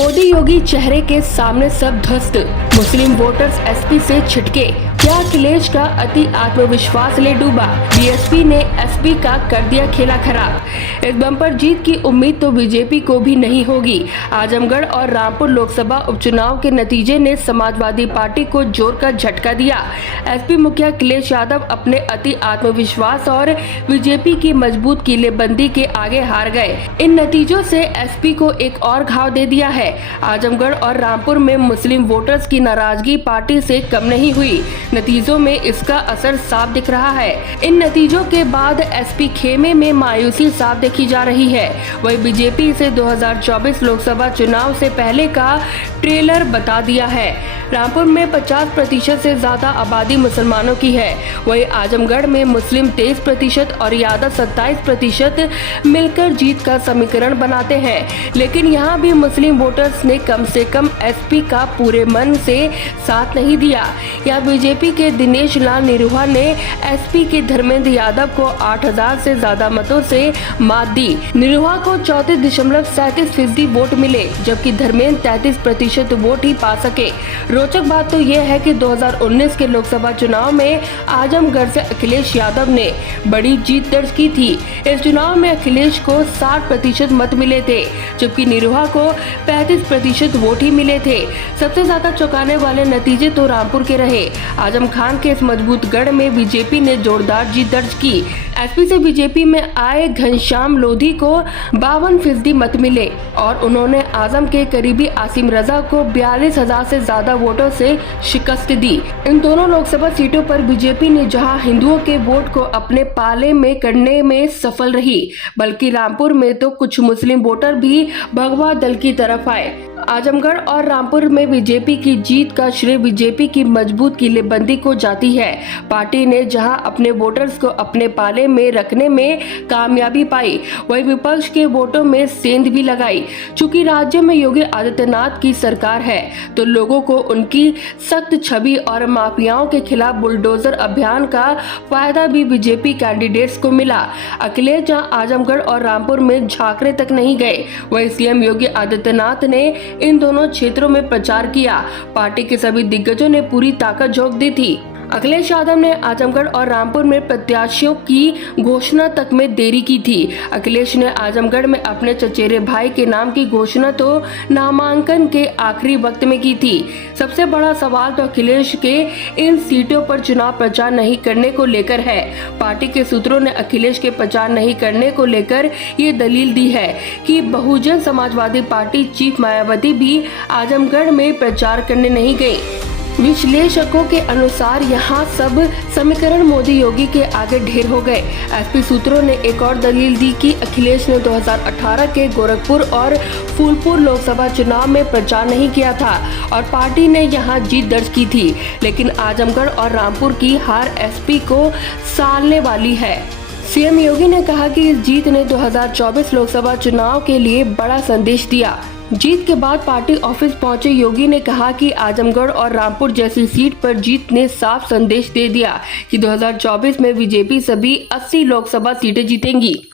मोदी योगी चेहरे के सामने सब ध्वस्त, मुस्लिम वोटर्स एसपी से छिटके, क्या अखिलेश का अति आत्मविश्वास ले डूबा, बीएसपी ने एसपी का कर दिया खेला खराब। इस बम्पर जीत की उम्मीद तो बीजेपी को भी नहीं होगी। आजमगढ़ और रामपुर लोकसभा उपचुनाव के नतीजे ने समाजवादी पार्टी को जोर का झटका दिया। एसपी मुखिया अखिलेश यादव अपने अति आत्मविश्वास और बीजेपी की मजबूत किलेबंदी के आगे हार गए। इन नतीजों से एसपी को एक और घाव दे दिया है। आजमगढ़ और रामपुर में मुस्लिम वोटर्स की नाराजगी पार्टी से कम नहीं हुई। नतीजों में इसका असर साफ दिख रहा है। इन नतीजों के बाद एसपी खेमे में मायूसी साफ देखी जा रही है। वही बीजेपी इसे 2024 लोकसभा चुनाव से पहले का ट्रेलर बता दिया है। रामपुर में 50% से ज्यादा आबादी मुसलमानों की है। वही आजमगढ़ में मुस्लिम 23% और यादव 27% मिलकर जीत का समीकरण बनाते हैं। लेकिन यहाँ भी मुस्लिम वोटर्स ने कम से कम एसपी का पूरे मन से साथ नहीं दिया। यहाँ बीजेपी के दिनेश लाल निरुहा ने एसपी के धर्मेंद्र यादव को 8000 से ज्यादा मतों से मात दी। निरुहा को 34.37% वोट मिले, जबकि धर्मेंद्र 33% वोट ही पा सके। रोचक बात तो यह है कि 2019 के लोकसभा चुनाव में आजमगढ़ से अखिलेश यादव ने बड़ी जीत दर्ज की थी। इस चुनाव में अखिलेश को 60% मत मिले थे, जबकि निरुहा को 35% वोट ही मिले थे। सबसे ज्यादा चौंकाने वाले नतीजे तो रामपुर के रहे। आजम खान के इस मजबूत गढ़ में बीजेपी ने जोरदार जीत दर्ज की। एसपी से बीजेपी में आए घनश्याम लोधी को 52% मत मिले और उन्होंने आजम के करीबी आसिम रजा को 42,000 से ज्यादा वोटों से शिकस्त दी। इन दोनों लोकसभा सीटों पर बीजेपी ने जहां हिंदुओं के वोट को अपने पाले में करने में सफल रही, बल्कि रामपुर में तो कुछ मुस्लिम वोटर भी भगवा दल की तरफ आए। आजमगढ़ और रामपुर में बीजेपी की जीत का श्रेय बीजेपी की मजबूत किलेबंदी को जाती है। पार्टी ने जहां अपने वोटर्स को अपने पाले में रखने में कामयाबी पाई, वही विपक्ष के वोटों में सेंध भी लगाई। चूंकि राज्य में योगी आदित्यनाथ की सरकार है, तो लोगों को उनकी सख्त छवि और माफियाओं के खिलाफ बुलडोजर अभियान का फायदा भी बीजेपी कैंडिडेट्स को मिला। अखिलेश जहां आजमगढ़ और रामपुर में झांकने तक नहीं गए, वही सीएम योगी आदित्यनाथ ने इन दोनों क्षेत्रों में प्रचार किया। पार्टी के सभी दिग्गजों ने पूरी ताकत झोंक दी थी। अखिलेश यादव ने आजमगढ़ और रामपुर में प्रत्याशियों की घोषणा तक में देरी की थी। अखिलेश ने आजमगढ़ में अपने चचेरे भाई के नाम की घोषणा तो नामांकन के आखिरी वक्त में की थी। सबसे बड़ा सवाल तो अखिलेश के इन सीटों पर चुनाव प्रचार नहीं करने को लेकर है। पार्टी के सूत्रों ने अखिलेश के प्रचार नहीं करने को लेकर ये दलील दी है कि बहुजन समाजवादी पार्टी चीफ मायावती भी आजमगढ़ में प्रचार करने नहीं गई। विश्लेषकों के अनुसार यहाँ सब समीकरण मोदी योगी के आगे ढेर हो गए। एसपी सूत्रों ने एक और दलील दी कि अखिलेश ने 2018 के गोरखपुर और फूलपुर लोकसभा चुनाव में प्रचार नहीं किया था और पार्टी ने यहाँ जीत दर्ज की थी। लेकिन आजमगढ़ और रामपुर की हार एसपी को सालने वाली है। सीएम योगी ने कहा कि इस जीत ने 2024 लोकसभा चुनाव के लिए बड़ा संदेश दिया। जीत के बाद पार्टी ऑफिस पहुंचे योगी ने कहा कि आजमगढ़ और रामपुर जैसी सीट पर जीत ने साफ संदेश दे दिया कि 2024 में बीजेपी सभी 80 लोकसभा सीटें जीतेंगी।